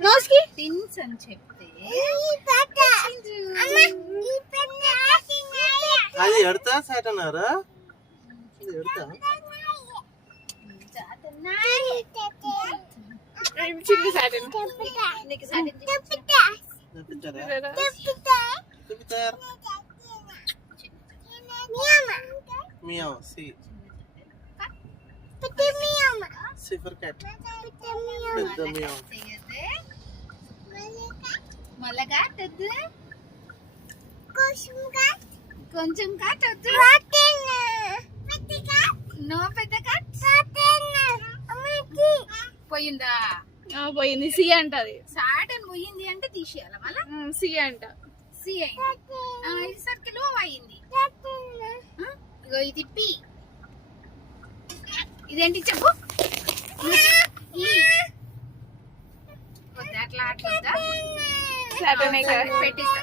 Nose కి tins అని చెప్తే అది ఎడతా సాటనారా ఇది ఎడతా చిన్న సాటన్ నీకు Satan Meow, see. See for cat. Pedda meow. మళ్ళగా వద్దు కొంచెం కాట్ వద్దు నో పెద్ద కాట్ పోయిందా పోయింది సి అంటది సాటన్ పోయింది అంటే తీసేయాల మళ్ళా సి అంట సి అయింది ఇది సర్కిల్ అయింది ఇగో ఇది పి ఇదేంటి చెప్పు అట్లా అట్లా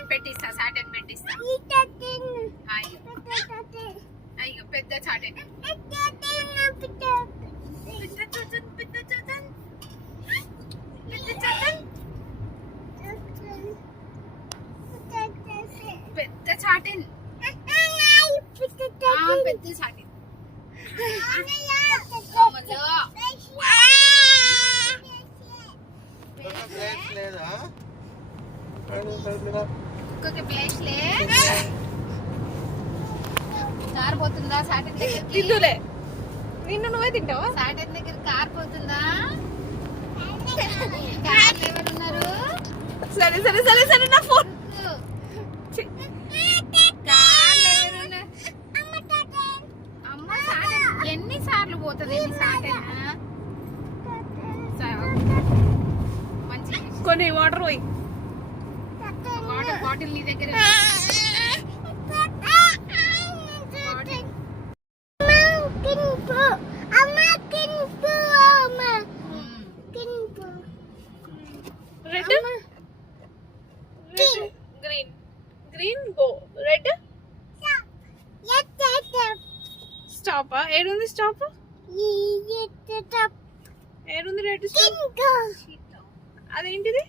పెట్టిస్తా సాటన్ పెట్టిస్తా అయ్యో పెద్ద సాటన్ పెద్ద చాటిన్ పెద్ద చాటిన్ ఇంకొక ప్లేస్ లే కార్ పోతుందా సాటన్ దగ్గర తిందులే నిన్ను నువ్వే తింటావా సాటన్ దగ్గర కార్ పోతుందా కార్ ఎవరున్నారు సరే సరే సరే సరే నా ఫోన్ అమ్మ సాటన్ ఎన్ని సార్లు పోతుంది సాటన్ మంచి కొన్ని వాటర్ పోయి వాటర్ బాటిల్ నీ దగ్గర red green green go red stop ఏడుంది స్టాప్ ఏడుంది రెడ్ స్టాప్ అదేంటిది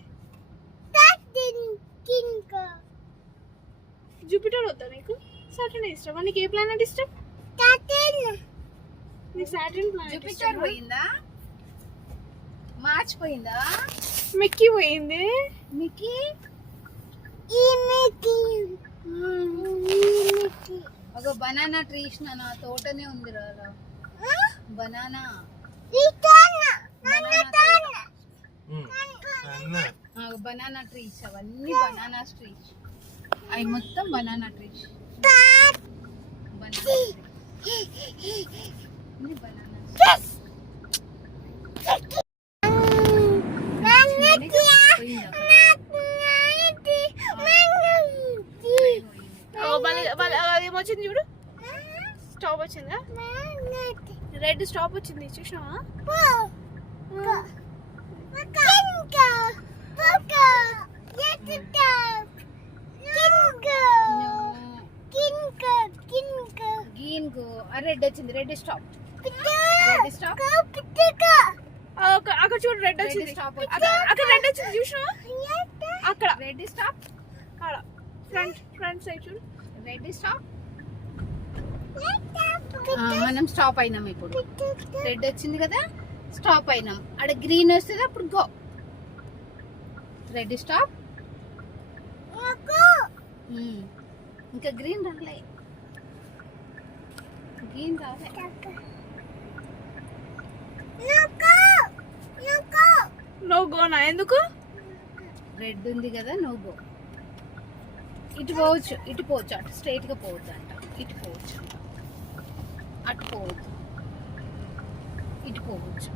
జూపిటర్ వద్దా నీకు సాటర్న్ ఇష్టమా నీకు ఏ ప్లానెట్ ఇష్టం నీకు సాటర్న్ ప్లానెట్ జూపిటర్ పోయిందా మార్చ్ పోయిందా మిక్కీ పోయింది మిక్కీ ఒక బనానా ట్రీ నా తోటనే ఉంది రా బనానా బనానా ట్రీస్ అవన్నీ బనానా ట్రీస్ అవి మొత్తం బనానా ట్రీస్ ఏమొచ్చింది చూడు స్టాప్ వచ్చిందా రెడ్ స్టాప్ వచ్చింది చూసినావా రెడ్ వచ్చింది రెడ్ స్టాప్ అక్కడ చూడు రెడ్ వచ్చింది అక్కడ రెడ్ వచ్చింది చూసినావా అక్కడ రెడ్ స్టాప్ అక్కడ ఫ్రంట్ సైడ్ చూడు రెడ్ స్టాప్ మనం స్టాప్ అయినాం ఇప్పుడు రెడ్ వచ్చింది కదా స్టాప్ అయినాం అక్కడ గ్రీన్ వస్తుంది అప్పుడు గో రెడ్ స్టాప్ ఇంకా గ్రీన్ రాలే నో గోనా ఎందుకు రెడ్ ఉంది కదా నో గో ఇటు పోవచ్చు అటు స్ట్రైట్ గా పోవద్దు అంట ఇటు పోవచ్చు అటు పోవద్దు ఇటు పోవచ్చు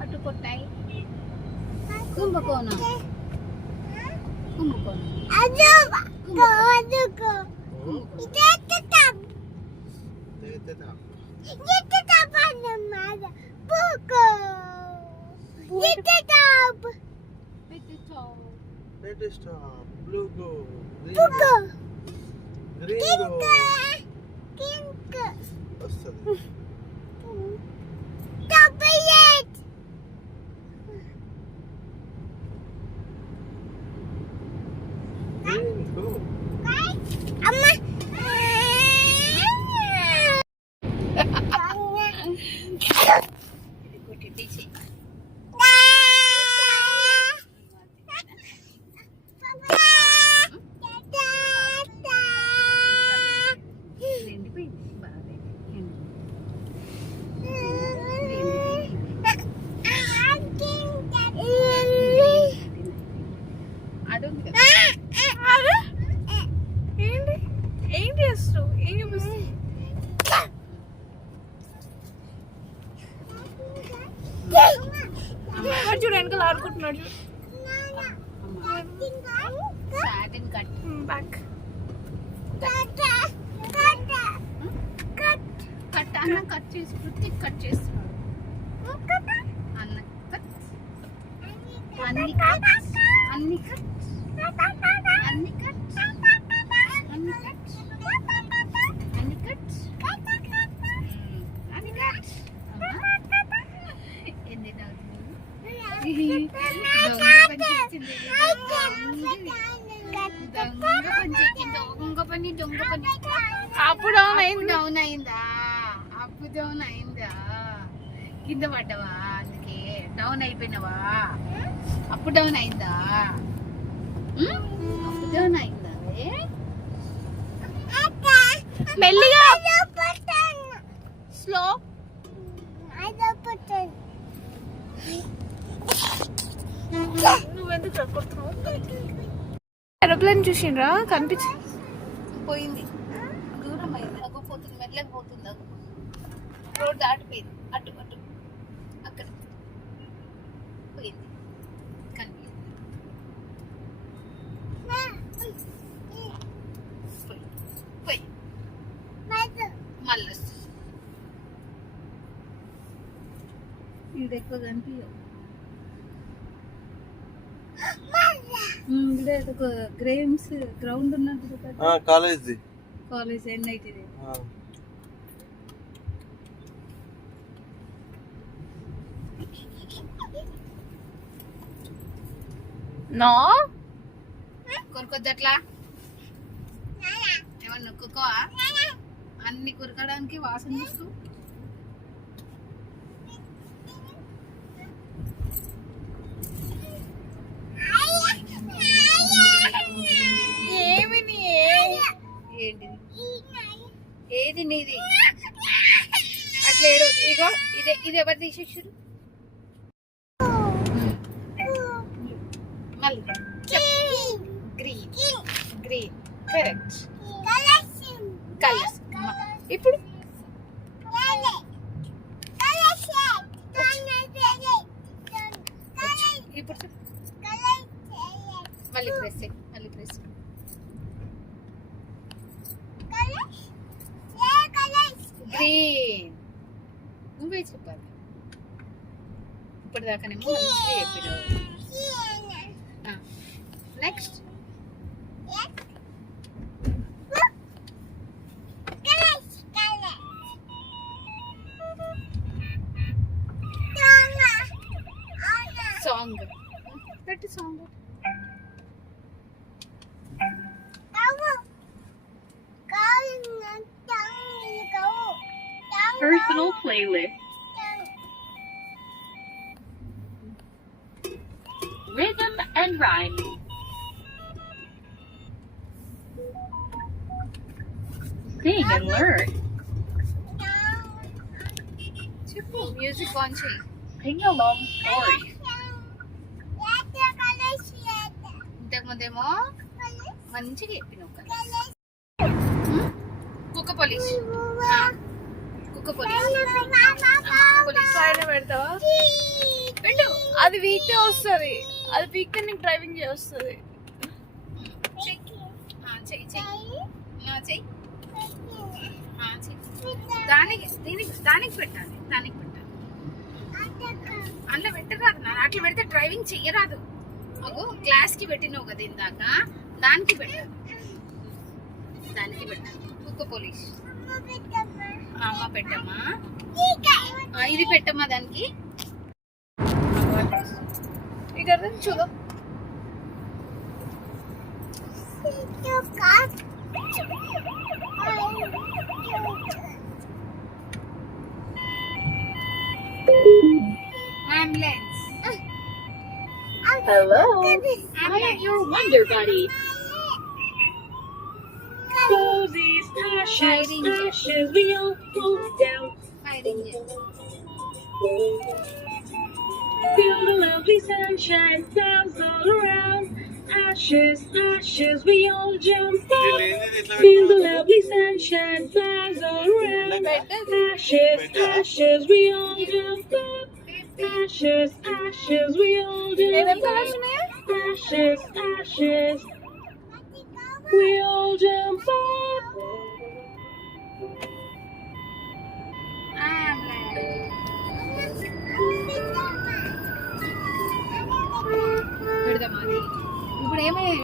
అటు కొట్టాయి కుంభకోణం Let it stop. Blue go green go వస్తుంది గ్రీన్ గో ఇది కొట్టి చెయ్యి. ఎండిపోయింది బాగా అడుగు కదా. అరే ఏంటి ఏం చేస్తావు ఏం చూపిస్తావు వాడు చూడు వెనకాల ఆడుకుంటున్నాడు సాటిన్ కట్ బ్యాక్ కట్ అన్న కట్ చేసి వృత్తి కట్ చేస్తున్నాడు అన్న కట్ అన్ని కట్ అన్ని కట్ అన్ని కట్ అన్ని కట్ అన్ని కట్ అన్ని కట్ ఏంది దొంగ పని అప్పుడు డౌన్ అయింది డౌన్ అయిందా అప్పు డౌన్ అయిందా కింద పడ్డావా అందుకే డౌన్ అయిపోయినావా అప్పు డౌన్ అయిందా అప్పు డౌన్ అయిందా మెల్లిగా స్లో నువ్వెందుకు కొడుతున్నావు ఏరోప్లేన్ చూసిండ్రా కనిపించి పోయింది దూరం అయింది అగో పోతుంది మెట్లకు పోతుంది అగో రోడ్ దాటిపోయింది అటు అటు అక్కడ పోయింది కనిపించింది పోయి మళ్ళీ వస్తుంది ఇది ఎక్కువ కనిపించదు ఒక గేమ్స్ గ్రౌండ్ ఉన్నది కాలేజ్ కాలేజ్ ఎన్ఐటి నో కొరుకొద్దట్లా ఏమన్నా నొక్కుకోవా అన్ని కొరకడానికి వాసన చూస్తూ ఏమి ఏంటిది ఏది నీది అట్లా ఏడో ఇగో ఇదే ఇది ఎవరు తీసేసారు మళ్ళీ గ్రీన్ గ్రీన్ కరెక్ట్ కలర్స్ ఇప్పుడు ఇప్పుడు మళ్ళీ ప్రెస్ మళ్ళీ ప్రెస్ గ్రీన్ నువ్వే చెప్పాలి ఇప్పటిదాకానేమో మంచిగా చెప్పినావు నెక్స్ట్ సాంగ్ పెట్టి song Personal playlist. Rhythm and rhyme. Sing and learn. చెప్పు మ్యూజిక్ ఆన్ చేయి Sing along stories. ఇంతకుముందేమో మంచిగా చెప్పినావు కదా కుక్క పోలీస్ కుక్క పోలీస్ పోలీస్ పైన పెడతావా పెట్టు అది వీక్తే వస్తుంది అది వీక్తే నీకు డ్రైవింగ్ చేస్తుంది చెయ్యి చెయ్యి దానికి దీనికి దానికి పెట్టాలి దానికి పెట్టాలి అందులో పెట్టరాదు నాన్న అట్లా పెడితే డ్రైవింగ్ చెయ్యరాదు అగో గ్లాస్ కి పెట్టినావు కదా ఇందాక దానికి పెట్టాలి, దానికి పెట్టాలి. కుక్క పోలీస్ అమ్మ పెట్టమ్మా, ఇది పెట్టమ్మా దానికి. इधर चलो ambulance. Hello. I am your Wonder Buddy. Rosie's ashes, ashes, we all go down. Fire engine. Feel the lovely sunshine, clouds all around. Ashes, ashes, we all jump up. Feel the lovely sunshine, clouds all around. Ashes, ashes, we all jump up. Ashes, ashes, we all ఏమేం jump colours up. ఉన్నాయా? Ashes, ashes, we all jump up. పెడదామా అది? ఇప్పుడు ఏమయ్యాయి?